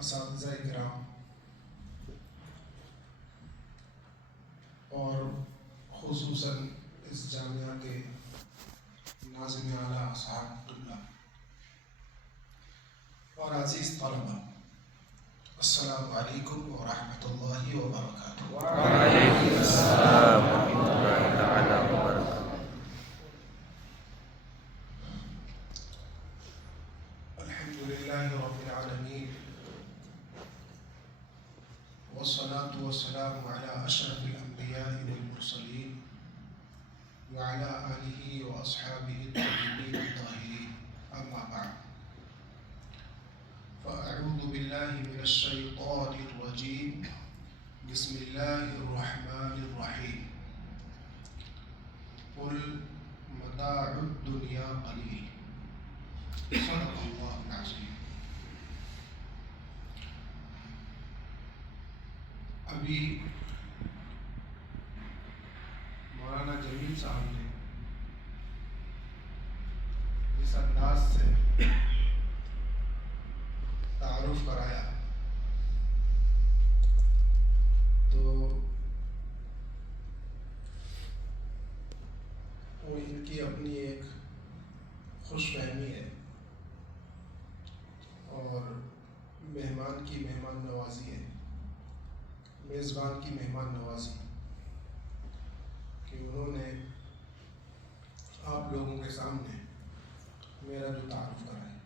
اساتذہ کرام اور خصوصاً اس جامعہ کے ناظم اعلیٰ صاحب اللہ اور عزیز طلبہ، السلام علیکم ورحمۃ اللہ وبرکاتہ۔ وعلیکم السلام ورحمۃ اللہ تعالیٰ وبرکاتہ۔ الحمد للہ رب العالمین، والصلاة والسلام على أشرف الأنبياء والمرسلين وعلى آله وأصحابه الطيبين الطاهرين، أما بعد، فأعوذ بالله من الشيطان الرجيم، بسم الله الرحمن الرحيم، قل متاع الدنيا قليل، صدق الله العظيم۔ ابھی مولانا جمیل صاحب نے اس انداز سے تعارف کرایا تو وہ ان کی اپنی ایک خوش فہمی ہے اور مہمان کی مہمان نوازی ہے، میزبان کی مہمان نوازی، کہ انہوں نے آپ لوگوں کے سامنے میرا جو تعارف کرا ہے،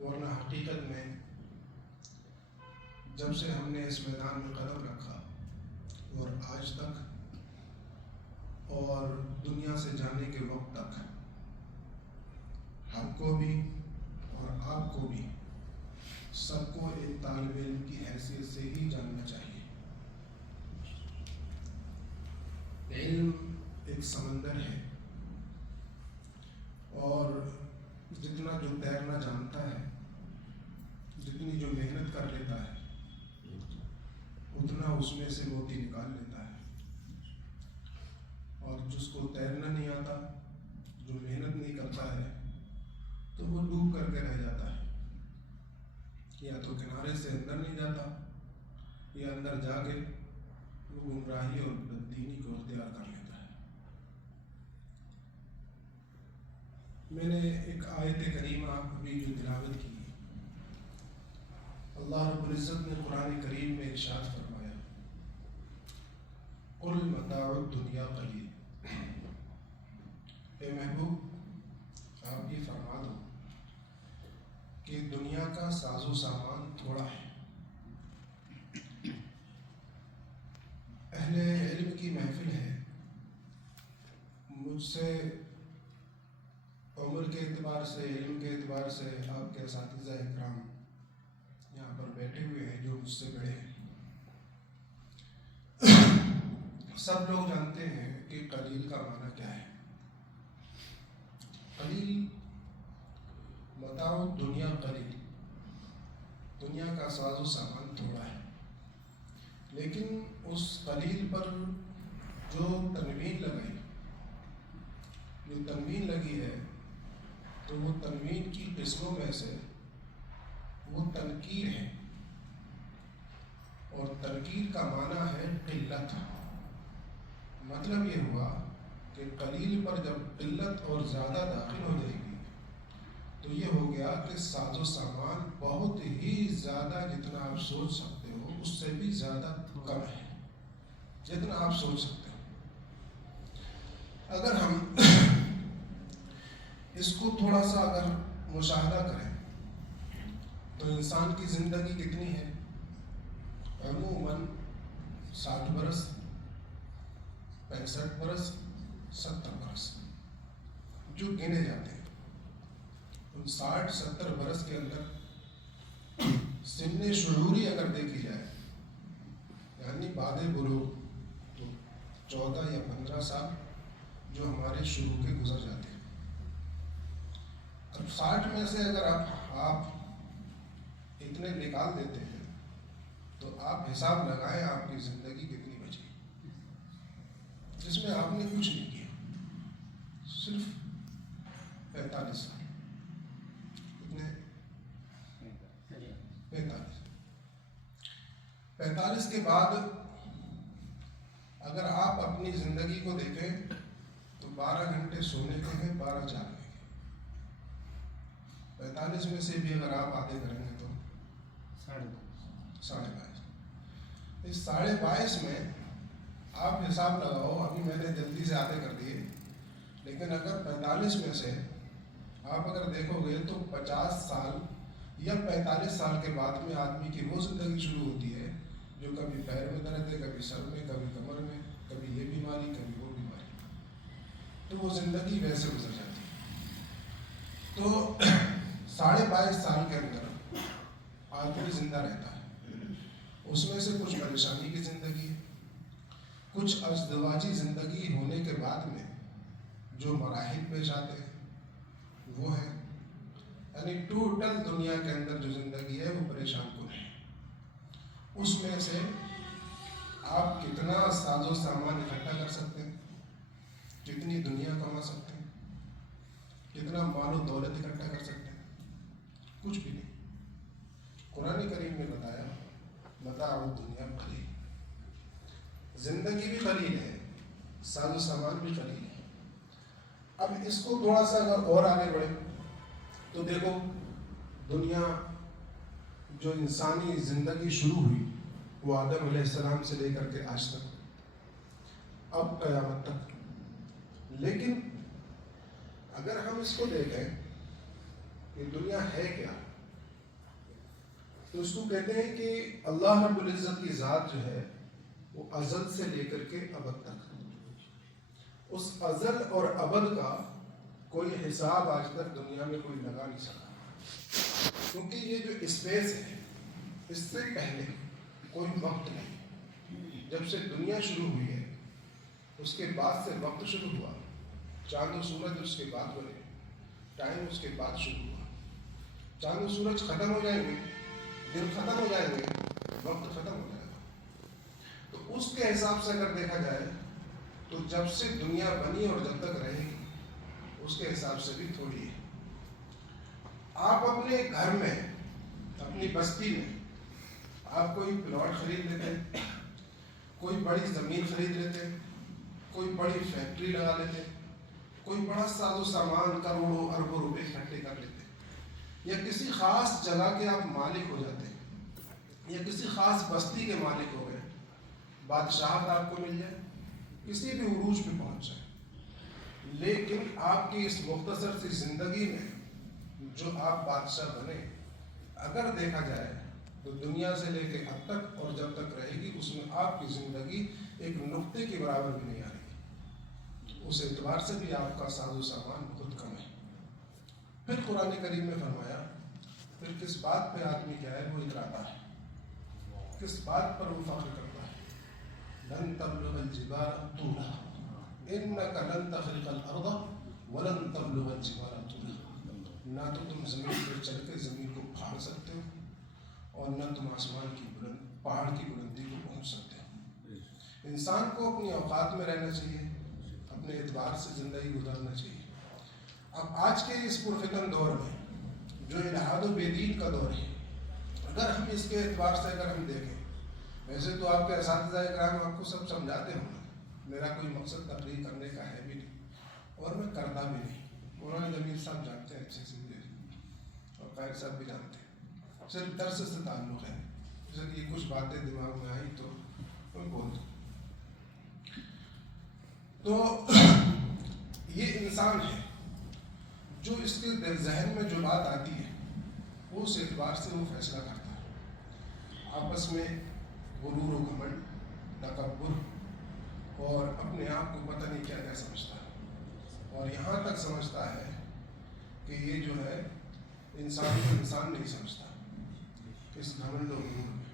ورنہ حقیقت میں جب سے ہم نے اس میدان میں قدم رکھا اور آج تک اور دنیا سے جانے کے وقت تک، ہم کو بھی اور آپ کو بھی سب کو ایک طالب علم کی حیثیت سے ہی جاننا چاہیے۔ علم ایک سمندر ہے اور جتنا جو تیرنا جانتا ہے، جتنی جو محنت کر لیتا ہے، اتنا اس میں سے موتی نکال لیتا ہے، اور جس کو تیرنا نہیں آتا، جو محنت نہیں کرتا ہے، تو وہ ڈوب کر کے رہ جاتا ہے، یا تو کنارے سے اندر نہیں جاتا یا اندر جا کے وہ گمراہی اور بددینی کو اختیار کر لیتا ہے۔ میں نے ایک آیت کریمہ ابھی جو تلاوت کی، اللہ رب العزت نے قرآن کریم میں ارشاد فرمایا، قل متاع الدنیا قلیل، اے محبوب آپ یہ فرما دو کہ دنیا کا ساز و سامان تھوڑا ہے۔ اہل علم کی محفل ہے، مجھ سے عمر کے اعتبار سے، علم کے اعتبار سے آپ کے اساتذہ اکرام یہاں پر بیٹھے ہوئے ہیں جو مجھ سے بڑے ہیں۔ سب لوگ جانتے ہیں کہ قلیل کا معنی کیا ہے۔ قلیل متاع دنیا قلیل، دنیا کا ساز و سامان تھوڑا ہے، لیکن اس قلیل پر جو تنوین لگی ہے تو وہ تنوین کی قسموں میں سے وہ تنکیر ہے، اور تنکیر کا معنی ہے قلت۔ مطلب یہ ہوا کہ قلیل پر جب قلت اور زیادہ داخل ہو جائے گی تو یہ ہو گیا کہ ساز و سامان بہت ہی زیادہ، جتنا آپ سوچ سکتے ہو اس سے بھی زیادہ کم ہے، جتنا آپ سوچ سکتے ہو۔ اگر ہم اس کو تھوڑا سا اگر مشاہدہ کریں تو انسان کی زندگی کتنی ہے؟ عموماً 60 برس، 65 برس، 70 برس جو گنے جاتے ہیں۔ ان 60-70 برس کے اندر سن شعوری اگر دیکھی جائے، یعنی بعد بلوغ، تو 14 یا 15 سال جو ہمارے شروع کے گزر جاتے ہیں۔ اب 60 میں سے اگر آپ اتنے نکال دیتے ہیں تو آپ حساب لگائیں آپ کی زندگی کتنی بچی، جس میں آپ نے کچھ نہیں کیا، صرف 45 سال۔ کتنے؟ 45 کے بعد اگر آپ اپنی زندگی کو دیکھیں تو 12 گھنٹے سونے کے ہیں، 12 جاگنے کے۔ 45 میں سے بھی اگر آپ آدھے کریں گے تو 22.5۔ اس 22.5 میں آپ حساب لگاؤ، ابھی میں نے جلدی سے آدھے کر دیے، لیکن اگر 45 میں سے آپ اگر دیکھو گے تو 50 سال یا 45 سال کے بعد میں آدمی کی وہ زندگی شروع ہوتی ہے جو کبھی پیر میں درد ہے، کبھی سر میں، کبھی کمر میں، کبھی یہ بیماری، کبھی وہ بیماری، تو وہ زندگی ویسے گزر جاتی ہے۔ تو 22.5 سال کے اندر آدمی زندہ رہتا ہے، اس میں سے کچھ پریشانی کی زندگی ہے، کچھ ازدواجی زندگی ہونے کے بعد میں جو مراحل پیش آتے ہیں وہ ہے، یعنی ٹوٹل دنیا کے اندر جو زندگی ہے وہ پریشان کن ہے۔ اس میں سے آپ کتنا ساز و سامان اکٹھا کر سکتے ہیں، کتنی دنیا کما سکتے ہیں، کتنا مال و دولت اکٹھا کر سکتے ہیں، کچھ بھی نہیں۔ قرآن کریم نے بتایا متاع الدنیا قلیل، زندگی بھی قلیل ہے، ساز و سامان بھی قلیل ہے۔ اب اس کو تھوڑا سا اگر اور آگے بڑھیں تو دیکھو، دنیا جو انسانی زندگی شروع ہوئی وہ آدم علیہ السلام سے لے کر کے آج تک، اب قیامت تک، لیکن اگر ہم اس کو دیکھیں کہ دنیا ہے کیا، تو اس کو کہتے ہیں کہ اللہ رب العزت کی ذات جو ہے وہ ازل سے لے کر کے ابد تک، اس ازل اور ابد کا کوئی حساب آج تک دنیا میں کوئی لگا نہیں سکا، کیونکہ یہ جو اسپیس ہے اس سے پہلے کوئی وقت نہیں۔ جب سے دنیا شروع ہوئی ہے اس کے بعد سے وقت شروع ہوا، چاند و سورج اس کے بعد بنے، ٹائم اس کے بعد شروع ہوا۔ چاند و سورج ختم ہو جائیں گے، دن ختم ہو جائیں گے، وقت ختم ہو جائے گا۔ تو اس کے حساب سے اگر دیکھا جائے تو جب سے دنیا بنی اور جب تک رہے گی اس کے حساب سے بھی تھوڑی ہے۔ آپ اپنے گھر میں، اپنی بستی میں آپ کوئی پلاٹ خرید لیتے ہیں، کوئی بڑی زمین خرید لیتے ہیں، کوئی بڑی فیکٹری لگا لیتے ہیں، کوئی بڑا ساز و سامان کروڑوں اربوں روپے اکٹھے کر لیتے ہیں، یا کسی خاص جگہ کے آپ مالک ہو جاتے ہیں، یا کسی خاص بستی کے مالک ہو گئے، بادشاہت آپ کو مل جائے، کسی بھی عروج پہ پہنچ جائے، لیکن آپ کی اس مختصر سی زندگی میں جو آپ بادشاہ بنے، اگر دیکھا جائے تو دنیا سے لے کے اب تک اور جب تک رہے گی اس میں آپ کی زندگی ایک نقطے کے برابر بھی نہیں آئے گی، اس اعتبار سے بھی آپ کا ساز و سامان بہت کم ہے۔ پھر قرآن کریم میں فرمایا، پھر کس بات پہ آدمی کیا ہے وہ اتراتا ہے، کس بات پر وہ فخر کرتا ہے۔ لن تبلغ الجبال طولها انك لن تخرق الارض ولن تبلغ الجبال طولها، نہ تو تم زمین پر چل کے زمین کو پھاڑ سکتے ہو اور نہ تم آسمان کی پہاڑ کی بلندی کو پہنچ سکتے ہو۔ انسان کو اپنی اوقات میں رہنا چاہیے، اپنے اعتبار سے زندگی گزارنا چاہیے۔ اب آج کے اس پرفتن دور میں جو الحاد و بے دین کا دور ہے، اگر ہم اس کے اعتبار سے اگر ہم دیکھیں، ویسے تو آپ کے اساتذہ کرام آپ کو سب سمجھاتے ہوں گے، میرا کوئی مقصد تقریر کرنے کا ہے بھی نہیں اور میں کرتا بھی نہیں، مولانا جمیل صاحب جانتے ہیں اچھے سے اور قائد صاحب بھی جانتے ہیں، صرف درس سے تعلق ہے، اس لیے کچھ باتیں دماغ میں آئی تو میں بول دوں۔ تو یہ انسان ہے جو اس کے ذہن میں جو بات آتی ہے وہ اس اعتبار سے وہ فیصلہ کرتا ہے، آپس میں غرور و گھمنڈ، تکبر اور اپنے آپ کو پتہ نہیں کیا کیا سمجھتا ہے، اور یہاں تک سمجھتا ہے کہ یہ جو ہے انسان کو انسان نہیں سمجھتا، اس گھمنڈ و غرور میں،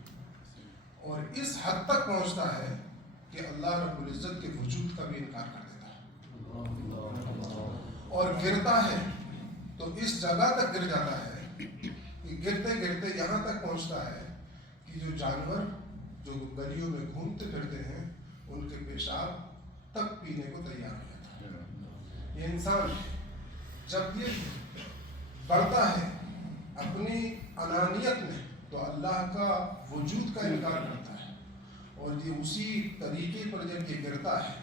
اور اس حد تک پہنچتا ہے کہ اللہ رب العزت کے وجود کا بھی انکار کر دیتا ہے، اور گرتا ہے تو اس جگہ تک گر جاتا ہے کہ گرتے گرتے یہاں تک پہنچتا ہے کہ جو جانور جو گلیوں میں گھومتے پھرتے ہیں ان کے پیشاب تک پینے کو تیار ہو جاتا ہے۔ یہ انسان جب یہ بڑھتا ہے اپنی انانیت میں تو اللہ کا وجود کا انکار کرتا ہے، اور یہ اسی طریقے پر جب یہ گرتا ہے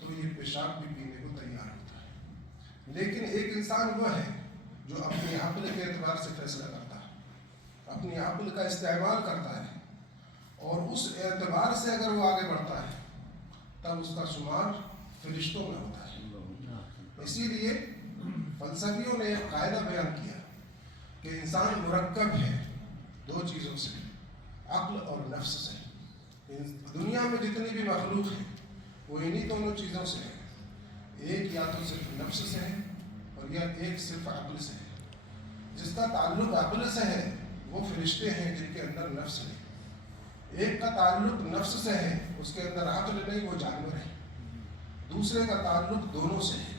تو یہ پیشاب بھی پینے کو تیار ہوتا ہے۔ لیکن ایک انسان وہ ہے جو اپنی عقل کے اعتبار سے فیصلہ کرتا ہے، اپنی عقل کا استعمال کرتا ہے، اور اس اعتبار سے اگر وہ آگے بڑھتا ہے تب اس کا شمار فرشتوں میں ہوتا ہے۔ اسی لیے فلسفیوں نے ایک قاعدہ بیان کیا کہ انسان مرکب ہے دو چیزوں سے، عقل اور نفس سے۔ دنیا میں جتنی بھی مخلوق ہے وہ انہی دونوں چیزوں سے ہے، ایک یا تو صرف نفس سے ہے اور یا ایک صرف عقل سے ہے۔ جس کا تعلق عقل سے ہے وہ فرشتے ہیں جن کے اندر نفس ہے، ایک کا تعلق نفس سے ہے اس کے اندر عقل نہیں، وہ جانور ہے۔ دوسرے کا تعلق دونوں سے ہے،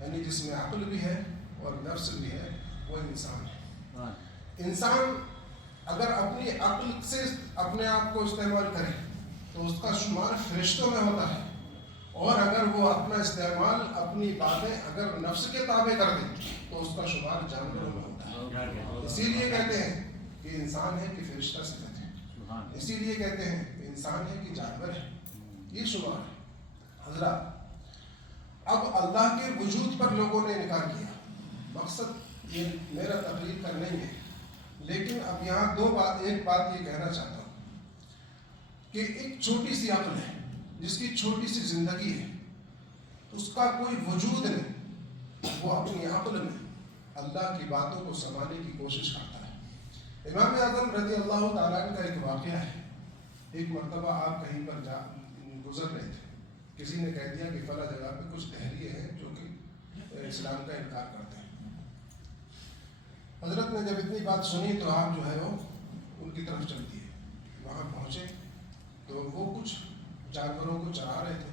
یعنی جس میں عقل بھی ہے اور نفس بھی ہے، وہ انسان ہے۔ انسان اگر اپنی عقل سے اپنے آپ کو استعمال کرے تو اس کا شمار فرشتوں میں ہوتا ہے، اور اگر وہ اپنا استعمال اپنی باتیں اگر نفس کے تابع کر دے تو اس کا شمار جانوروں میں ہوتا ہے۔ اسی لیے کہتے ہیں کہ انسان ہے کہ فرشتہ سے کہتے ہیں، اسی لیے کہتے ہیں کہ انسان ہے کہ جانور ہے، یہ شمار ہے۔ حضرات، اب اللہ کے وجود پر لوگوں نے انکار کیا۔ مقصد یہ میرا تقریر کا نہیں ہے، لیکن اب یہاں ایک بات یہ کہنا چاہتا ہوں کہ ایک چھوٹی سی عقل ہے جس کی چھوٹی سی زندگی ہے، اس کا کوئی وجود نہیں، وہ اپنی عقل میں اللہ کی باتوں کو سمجھنے کی کوشش کرتا ہے۔ امام اعظم رضی اللہ تعالیٰ عنہ کا ایک واقعہ ہے۔ ایک مرتبہ آپ کہیں پر گزر رہے تھے، کسی نے کہہ دیا کہ فلاں جگہ پہ کچھ دہریے ہیں جو کہ اسلام کا انکار کرتے ہیں۔ حضرت نے جب اتنی بات سنی تو آپ جو ہے وہ ان کی طرف چل دیے۔ وہاں پہنچے تو وہ کچھ جانوروں کو چرا رہے تھے،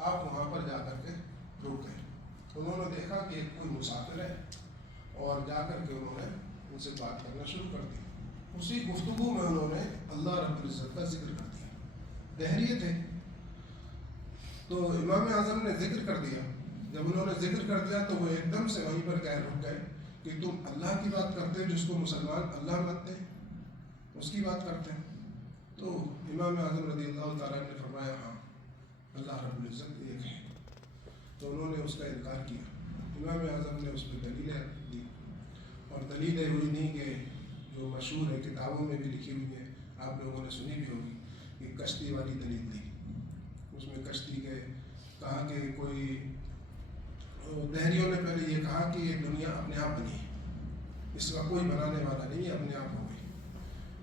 آپ وہاں پر جا کر کے رک گئے۔ انہوں نے دیکھا کہ ایک کوئی مسافر ہے، اور جا کر کے انہوں نے ان سے بات کرنا شروع کر دی۔ اسی گفتگو میں انہوں نے اللہ رب العزت کا ذکر کر دیا۔ دہریے تھے تو امام اعظم نے ذکر کر دیا۔ جب انہوں نے ذکر کر دیا تو وہ ایک دم سے وہیں پر رک گئے کہ تم اللہ کی بات کرتے ہیں، جس کو مسلمان اللہ مانتے ہیں اس کی بات کرتے ہیں۔ تو امام اعظم رضی اللہ تعالیٰ نے فرمایا ہاں اللہ رب العزت ایک ہے۔ تو انہوں نے اس کا انکار کیا۔ امام اعظم نے اس پہ دلیلیں دی، اور دلیلیں ہوئی نہیں کہ جو مشہور ہے، کتابوں میں بھی لکھی ہوئی ہیں، آپ لوگوں نے سنی بھی ہوگی کہ کشتی والی دلیل دی۔ اس میں کشتی کے کہا کہ کوئی دہریوں نے پہلے یہ کہا کہ یہ دنیا اپنے آپ بنی ہے، اس کا کوئی بنانے والا نہیں ہے، اپنے آپ ہو گئی۔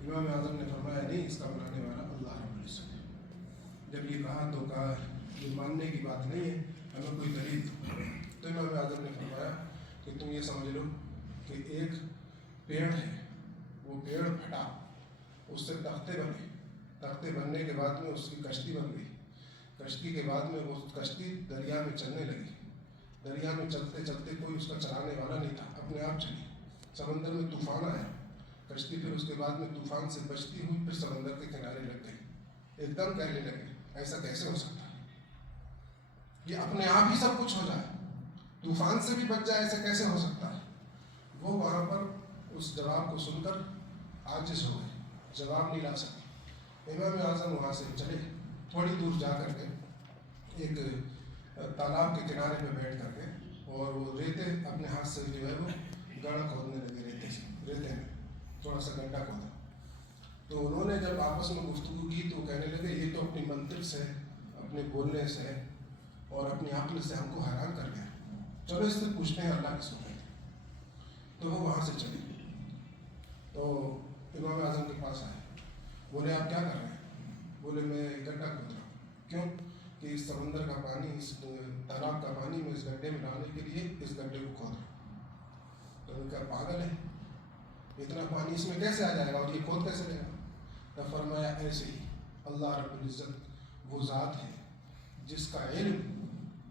امام اعظم نے فرمایا نہیں، اس کا بنانے والا اللہ رب العزت ہے۔ جب یہ کہا تو کہا یہ ماننے کی بات نہیں ہے، ہمیں کوئی دلیل دو۔ تو امام اعظم نے فرمایا کہ تم یہ سمجھ لو کہ ایک پیڑ ہے، وہ پیڑ پھٹا، اس سے تختے بنے، تختے بننے کے بعد میں اس کی کشتی بن گئی، کشتی کے بعد میں وہ کشتی دریا میں چلنے لگی، دریا میں چلتے چلتے کوئی اس کا چلانے والا نہیں تھا، اپنے آپ چلی۔ سمندر میں طوفان آیا، کشتی پھر اس کے بعد میں طوفان سے بچتی ہوئی پھر سمندر کے کنارے لگ گئی۔ ایک دم کہنے لگے ایسا کیسے ہو سکتا ہے، یہ اپنے آپ ہی سب کچھ ہو جائے، طوفان سے بھی بچ جائے، ایسا کیسے ہو سکتا ہے۔ وہ وہاں پر اس جواب کو سن کر عاجز ہو گئے، جواب نہیں لا سکے۔ امام اعظم وہاں سے چلے، تھوڑی دور جا کر کے ایک تالاب کے کنارے پہ بیٹھ کر کے، اور وہ ریتے اپنے ہاتھ سے جو ہے وہ گڑھا کھودنے لگے، ریتے میں تھوڑا سا گڈھا کھودا۔ تو انہوں نے جب آپس میں گفتگو کی تو کہنے لگے یہ تو اپنی منطق سے، اپنے بولنے سے اور اپنی عقل سے ہم کو حیران کر گیا، چلو اس سے پوچھتے ہیں اللہ کس کو کہتے ہیں۔ تو وہ وہاں سے چلے، تو امام اعظم کے پاس آئے، بولے آپ کیا کر رہے ہیں؟ بولے میں گڈھا کھود رہا ہوں۔ کیوں؟ کہ اس سمندر کا پانی، اس تالاب کا پانی میں اس گڈھے میں لانے کے لیے اس گڈھے کو کھود رہا ہوں۔ تو ان کا پاگل ہے، اتنا پانی اس میں کیسے آ جائے گا اور یہ کھود کیسے لے گا؟ تو فرمایا ایسے ہی اللہ رب العزت وہ ذات ہے جس کا علم،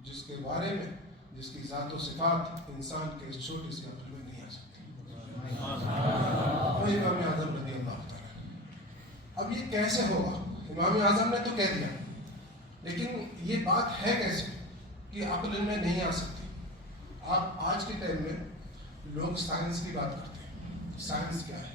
جس کے بارے میں، جس کی ذات و صفات انسان کے اس چھوٹی سی عقل میں نہیں آ سکتی۔ وہی امام اعظم رضی اللہ تعالیٰ۔ اب یہ کیسے ہوگا؟ امام اعظم نے تو کہہ دیا، لیکن یہ بات ہے کیسے کہ عقل میں نہیں آ سکتی؟ آپ آج کے ٹائم میں لوگ سائنس کی بات کرتے ہیں، سائنس کیا ہے؟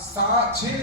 6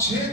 6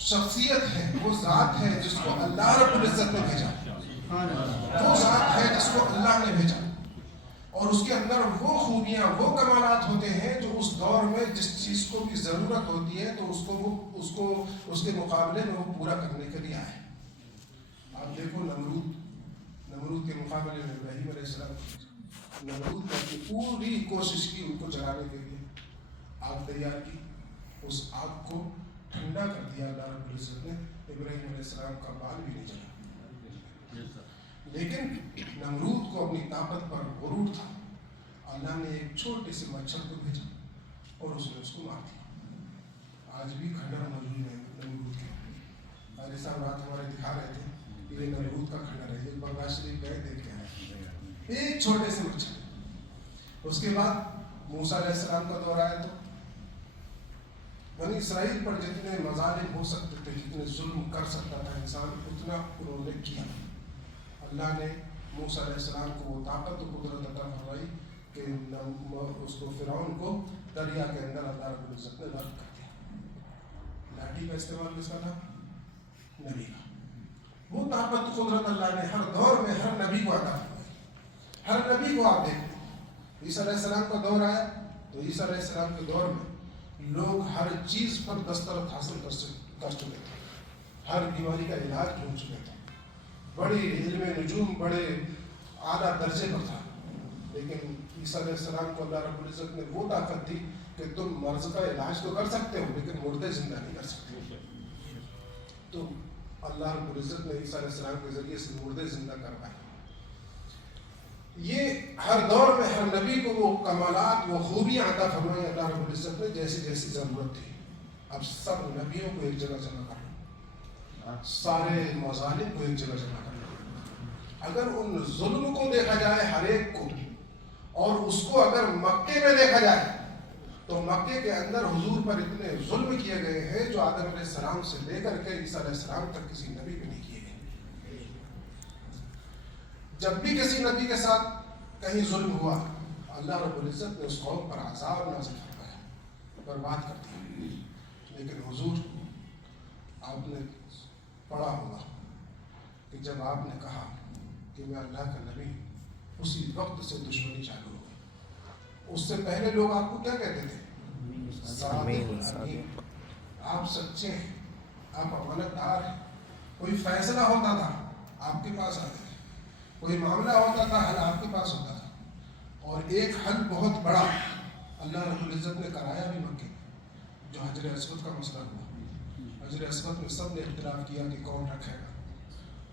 شخصیت ہے، وہ ذات ہے جس کو اللہ رب العزت نے بھیجا، وہ ذات ہے جس کو اللہ نے بھیجا، اور اس کے اندر وہ خوبیاں، وہ کمالات ہوتے ہیں جو اس دور میں جس چیز کو بھی ضرورت ہوتی ہے تو اس کے مقابلے میں وہ پورا کرنے کے لیے آئے۔ آپ دیکھو نمرود کے مقابلے میں ابراہیم علیہ السلام، نمرود نے اپنی پوری کوشش کی ان کو جلانے کے لیے، آگ تیار کی، اس آگ کو ٹھنڈا کر دیا اللہ رب العزت نے، ابراہیم علیہ السلام کا بال بھی نہیں جلا۔ لیکن نمرود کو اپنی طاقت پر غرور تھا، اللہ نے ایک چھوٹے سے مچھر کو بھیجا اور اس نے اس کو مار دیا۔ آج بھی کھنڈر موجود ہے نمرود کے، قاری صاحب رات ہمارے دکھا رہے تھے کہ یہ نمرود کا کھنڈر ہے، یہ بغداد شریف گئے دیکھ کے آئے، ایک چھوٹے سے مچھر۔ اس کے بعد موسیٰ علیہ السلام کا دور آیا تو بنی اسرائیل پر جتنے مظالم ہو سکتے تھے، جتنے ظلم کر سکتا تھا انسان، اتنا انہوں نے کیا۔ اللہ نے موسیٰ علیہ السلام کو وہ طاقت و قدرت عطا فرمائی کہ اس کو فرعون کو دریا کے اندر اللہ رب العزت نے غرق کر دیا۔ لاٹھی کا استعمال کس کا تھا؟ نبی کا۔ وہ طاقت و قدرت اللہ نے ہر دور میں ہر نبی کو عطا فرمائی۔ ہر نبی کو آپ دیکھتے، عیسیٰ علیہ السلام کا دور آیا تو عیسیٰ علیہ السلام کے دور میں لوگ ہر چیز پر دسترس حاصل کر چکے تھے، ہر بیماری کا علاج ڈھونڈ چکے تھے، بڑی علم نجوم بڑے اعلیٰ درجے پر تھا۔ لیکن عیسیٰ علیہ السلام کو اللہ رب العزت نے وہ طاقت دی کہ تم مرض کا علاج تو کر سکتے ہو لیکن مردے زندہ نہیں کر سکتے۔ تو اللہ رب العزت نے عیسیٰ علیہ السلام کے ذریعے سے مردے زندہ کروائے۔ یہ ہر دور میں ہر نبی کو وہ کمالات، وہ خوبیاں عطا فرمائی اللہ رب العزت نے جیسی جیسی ضرورت تھی۔ اب سب نبیوں کو ایک جگہ جمع کر لو، سارے مظالم کو ایک جگہ جمع کر لو۔ اگر ان ظلم کو دیکھا جائے ہر ایک کو، اور اس کو اگر مکے میں دیکھا جائے تو مکے کے اندر حضور پر اتنے ظلم کیے گئے ہیں جو آدم علیہ السلام سے لے کر کے عیسیٰ علیہ السلام تک کسی نبی پہ نہیں کیے گئے۔ جب بھی کسی نبی کے ساتھ کہیں ظلم ہوا، اللہ رب العزت نے اس قوم پر عذاب نازل فرمایا، برباد کر دیا۔ لیکن حضور، آپ نے پڑھا ہوگا کہ جب آپ نے کہا کہ میں اللہ کا نبی، اسی وقت سے دشمنی چالو ہو گئی۔ اس سے پہلے لوگ آپ کو کیا کہتے تھے؟ صادق امین، آپ سچے ہیں، آپ امانت دار ہیں۔ کوئی فیصلہ ہوتا تھا آپ کے پاس آتے تھے، کوئی معاملہ ہوتا تھا حل آپ کے پاس ہوتا تھا، اور ایک حل بہت بڑا اللہ رب العزت نے کرایا بھی مکے میں، جو حجر اسود کا مسئلہ ہوا۔ حجر اسود میں سب نے اختلاف کیا کہ کون رکھے گا،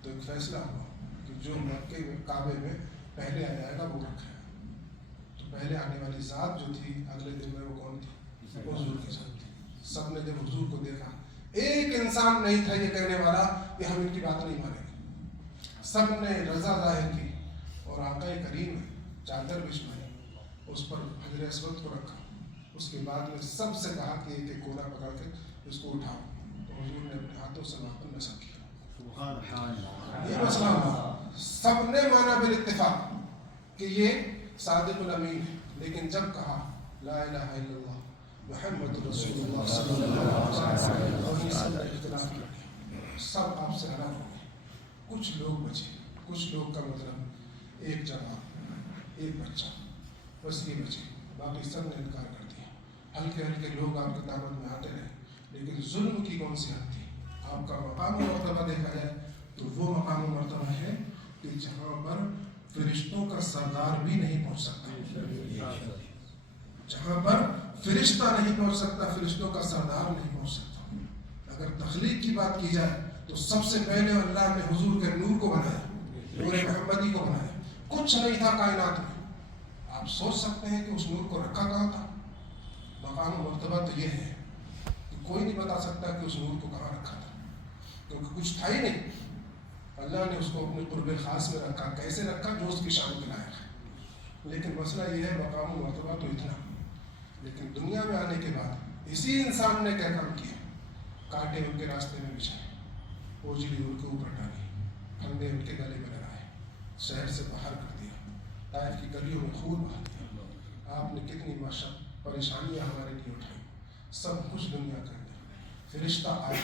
تو ایک فیصلہ ہوا کہ جو مکے میں کعبے میں پہلے آ جائے گا وہ رکھے گا۔ تو پہلے آنے والی ذات جو تھی اگلے دن میں وہ کون تھی؟ حضور کی ذات تھی۔ سب نے جب حضور کو دیکھا، ایک انسان نہیں تھا یہ کہنے والا کہ ہم ان کی بات نہیں مانیں گے، سب نے رضا ظاہر کی، اور آقا کریم نے چادر بچھائی، اس پر حجر اسود کو رکھا، اس کے بعد میں سب سے کہا کہ ایک ایک کونا پکڑ کے اس کو اٹھاؤ، تو حضور نے اپنے ہاتھوں سے وہاں پر نصب کیا۔ یہ مسئلہ ہوا، سب نے مانا بالاتفاق کہ یہ صادق الامین ہے، لیکن جب کہا لا الہ الا اللہ محمد رسول اللہ صلی اللہ علیہ وسلم، اور یہ سب نے اختلاف کیا، سب آپ سے الگ ہو گئے۔ کچھ لوگ بچے، کچھ لوگ کا مطلب ایک جوان، ایک بچہ، بس یہ بچے، باقی سب نے انکار کر دیا۔ ہلکے ہلکے لوگ آپ کی دعوت میں آتے رہے، لیکن ظلم کی کون سی حد تھی؟ آپ کا مقام و مرتبہ دیکھا جائے تو وہ مقام و مرتبہ ہے کہ جہاں پر فرشتوں کا سردار بھی نہیں پہنچ سکتا، جہاں پر فرشتہ نہیں پہنچ سکتا، فرشتوں کا سردار نہیں پہنچ سکتا۔ اگر تخلیق کی بات کی جائے تو سب سے پہلے اللہ نے حضور کے نور کو بنایا، نور محمدی کو بنایا، کچھ نہیں تھا کائنات میں۔ آپ سوچ سکتے ہیں کہ اس نور کو رکھا کہاں تھا؟ مقام و مرتبہ تو یہ ہے کہ کوئی نہیں بتا سکتا کہ اس نور کو کہاں رکھا تھا، کیونکہ کچھ تھا ہی نہیں۔ اللہ نے اس کو اپنے قرب خاص میں رکھا، کیسے رکھا؟ جو اس کی شان کے لائق ہے۔ لیکن مسئلہ یہ ہے مقام و مرتبہ تو اتنا، لیکن دنیا میں آنے کے بعد اسی انسان نے کیا کام کیا؟ کانٹے ان کے راستے میں بچھائے، اوجلی ان کے اوپر ڈالی، پھندے ان کے گلے میں لگائے، شہر سے باہر کر دیا، طائف کی گلیوں میں خون بہا دیا۔ آپ نے کتنی مشق پریشانیاں ہمارے لیے اٹھائی، سب کچھ دنیا کے اندر۔ فرشتہ آیا،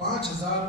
5000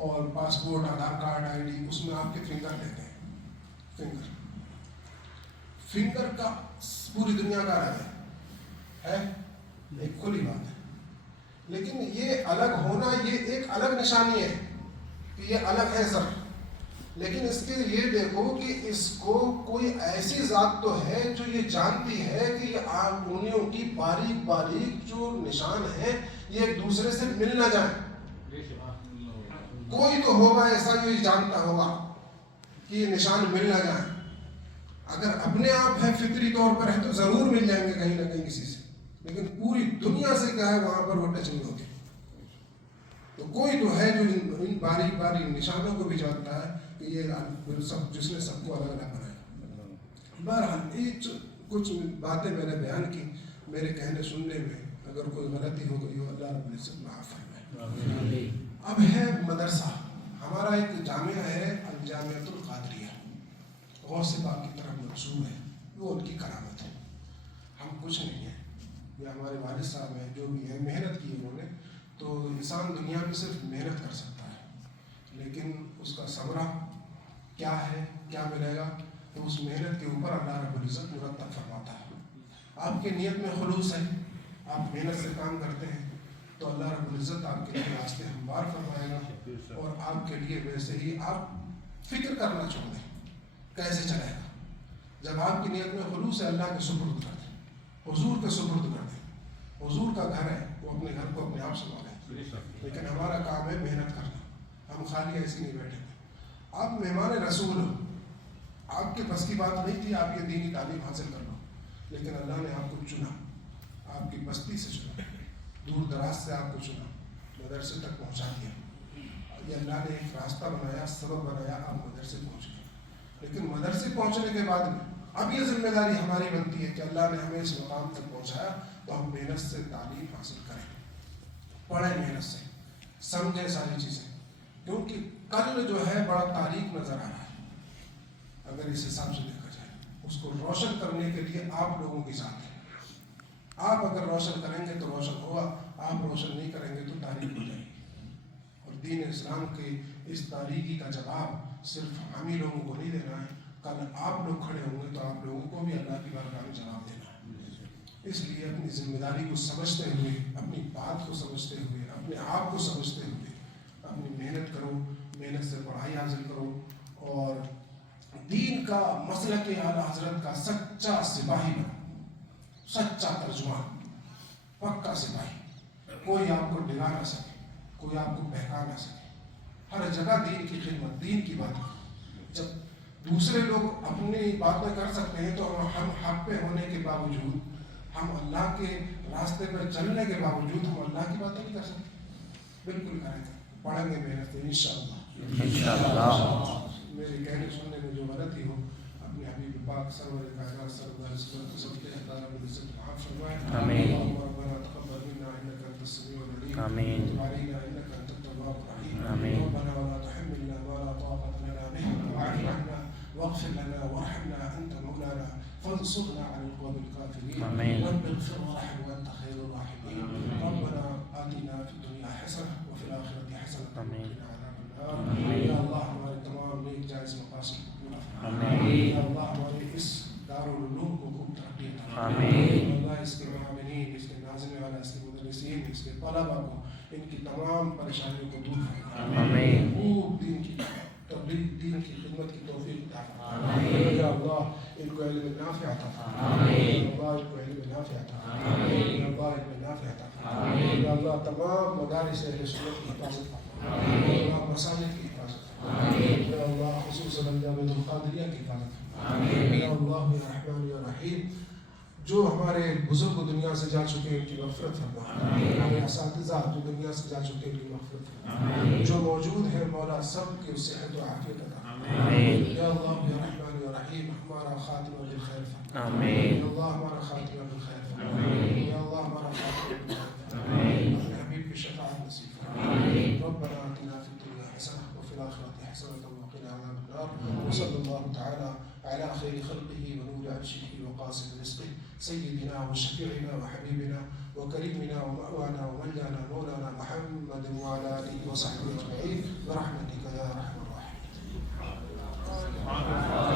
اور passport, Aadhaar card, I D, اس میں آپ کے فنگر لیتے ہیں. فنگر کا پوری دنیا کا الگ ہے، ایک کھلی بات ہے. لیکن یہ الگ ہونا یہ ایک الگ نشانی ہے کہ یہ الگ ہے سر. لیکن اس کے یہ دیکھو کہ اس کو کوئی ایسی ذات تو ہے جو یہ جانتی ہے کہ یہ انگلیوں کی باریک باریک جو نشان ہیں یہ ایک دوسرے سے مل نہ جائیں. کوئی تو ہوگا ایسا جو یہ جانتا ہوگا کہ یہ نشان مل نہ جائیں. اگر اپنے آپ ہے فطری طور پر ہے تو ضرور مل جائیں گے کہیں نہ کہیں کسی سے، لیکن پوری دنیا سے کیا ہے وہاں پر وہ ٹچ نہیں ہوتے. تو کوئی تو ہے جو ان باریک باریک نشانوں کو بھی جانتا ہے کہ یہ سب جس نے سب کو الگ الگ بنایا. بہرحال ایک کچھ باتیں میں نے بیان کی، میرے کہنے سننے میں اگر کوئی غلطی ہو گئی ہو اللہ رب العزت معاف فرمائے. اب ہے مدرسہ. ہمارا ایک جامعہ ہے الجامعۃ القادریہ، غوث پاک کی طرف منسوب ہے. وہ ان کی کرامت ہے، ہم کچھ نہیں ہیں. یہ ہمارے والد صاحب ہیں جو بھی ہیں، محنت کی انہوں نے. تو انسان دنیا میں صرف محنت کر سکتا ہے، لیکن اس کا ثمرہ کیا ہے، کیا ملے گا، تو اس محنت کے اوپر اللہ رب العزت مرتب فرماتا ہے. آپ کی نیت میں خلوص ہے، آپ محنت سے کام کرتے ہیں تو اللہ رب العزت آپ کے لیے راستے ہموار فرمائے گا. اور آپ کے لیے ویسے ہی آپ فکر کرنا چھوڑ دیں کیسے چلے گا. جب آپ کی نیت میں خلوص ہے اللہ کے سپرد کر دیں، حضور کے سپرد کر دیں. حضور کا گھر ہے، وہ اپنے گھر کو اپنے آپ سنبھالیں. لیکن ہمارا کام ہے محنت کرنا، ہم خالی ایسے نہیں بیٹھے. آپ مہمان رسول ہو، آپ کے بس کی بات نہیں تھی آپ یہ دینی تعلیم حاصل کر لو، لیکن اللہ نے آپ کو چنا، آپ کی بستی سے چنا، دور دراز سے آپ کو چنا، مدرسے تک پہنچا دیا. یہ اللہ نے ایک راستہ بنایا، سبب بنایا، آپ مدرسے پہنچ گئے. لیکن مدرسے پہنچنے کے بعد میں اب یہ ذمہ داری ہماری بنتی ہے کہ اللہ نے ہمیں اس مقام تک پہنچایا تو ہم محنت سے تعلیم حاصل کریں، پڑھیں محنت سے، سمجھیں ساری چیزیں. کیونکہ کل جو ہے بڑا تاریک نظر آ رہا ہے اگر اس حساب سے دیکھا جائے. اس کو روشن کرنے کے لیے آپ لوگوں کی ذات ہے. آپ اگر روشن کریں گے تو روشن ہوگا، آپ روشن نہیں کریں گے تو تاریک ہو جائے گی. اور دین اسلام کے اس تاریکی کا جواب صرف ہم ہی لوگوں کو نہیں دینا ہے، کل آپ لوگ کھڑے ہوں گے تو آپ لوگوں کو بھی اللہ کی بارگاہ میں جواب دینا ہے. اس لیے اپنی ذمہ داری کو سمجھتے ہوئے، اپنی بات کو سمجھتے ہوئے، اپنے آپ کو سمجھتے ہوئے اپنی محنت کرو، محنت سے پڑھائی حاصل کرو اور دین کا مسلک اعلیٰ حضرت کا سچا سپاہی بنو، سچا ترجمان، پکا سپاہی. کوئی آپ کو ڈگا نہ سکے، کوئی آپ کو بہکا نہ سکے. ہر جگہ دین کی خدمت، دین کی بات کرو. جب دوسرے لوگ اپنی باتیں کر سکتے ہیں تو ہم حق پہ ہونے کے باوجود، ہم اللہ کے راستے پر چلنے کے باوجود ہم اللہ کی باتیں نہیں کر سکتے. بالکل کریں گے، پڑھیں گے محنت سے انشاءاللہ. میرے کہنے سننے میں جو غلطی ہو اپنے حبیب پاک سرور کائنات صلی اللہ علیہ وسلم کو سب کے اللہ رب العزت معاف فرمائے. آمین. ربنا تقبل منا انك انت السميع العليم. آمين. وتب علينا انك انت التواب الرحيم. آمين. ربنا ولا تحملنا ما لا طاقة لنا به واعف عنا واغفر لنا وارحمنا انت مولانا فانصرنا على القوم الكافرين. آمين. رب اغفر وارحم وانت خير الراحمين. ربنا آتنا في الدنيا حسنة وفي الآخرة حسنة وقنا عذاب النار. یا اللہ ہمارے تمام نیک جائز مقاصد کو پورا فرما. یا اللہ ہمارے اس دارالعلوم کو خوب ترقی عطا فرما. اللہ اس کے معاونین، اس کے ناظرین والا، اس کے مدرسین، اس کے طلباء کو ان کی تمام پریشانیوں کو دور فرما. خوب دین کی تبلیغ، دین کی خدمت کی توفیق عطا فرما. یا اللہ ان کو علم نافع عطا فرما. یا اللہ ان کو علم نافع عطا فرما. یا اللہ علم نافع عطا فرما. یا اللہ تمام مدارس اہل سنت کی حفاظت فرما. یا اللہ مساجد کی حفاظت فرما. یا اللہ خصوصاً الجامعۃ القادریہ کی حفاظت فرما. یا اللہ یا رحمان یا رحیم، جو ہمارے بزرگ دنیا سے جا چکے ان کی مغفرت فرما. ہمارے اساتذہ جو دنیا سے جا چکے ان کی مغفرت فرما. جو موجود ہیں مولا سب کے صحت و عافیت عطا فرما. یا اللہ یا رحمان یا رحیم، ہمارا خاتمہ بالخیر فرما. یا اللہ ہمارا خاتمہ بالخیر فرما. یا اللہ ہمارا خاتمہ بالخیر فرما. اپنے حبیب کی شفاعت نصیب فرما. ربنا آتنا فی الدنیا حسنہ وفی الآخرۃ حسنة وقنا عذاب النار. وصلى الله تعالى على خير خلقه ونور عرشه وقاسم رزقه سيدنا وشفيعنا وحبيبنا وكريمنا ومأوانا ومولانا مولانا محمد وعلى آله وصحبه أجمعين برحمتك يا أرحم الراحمين.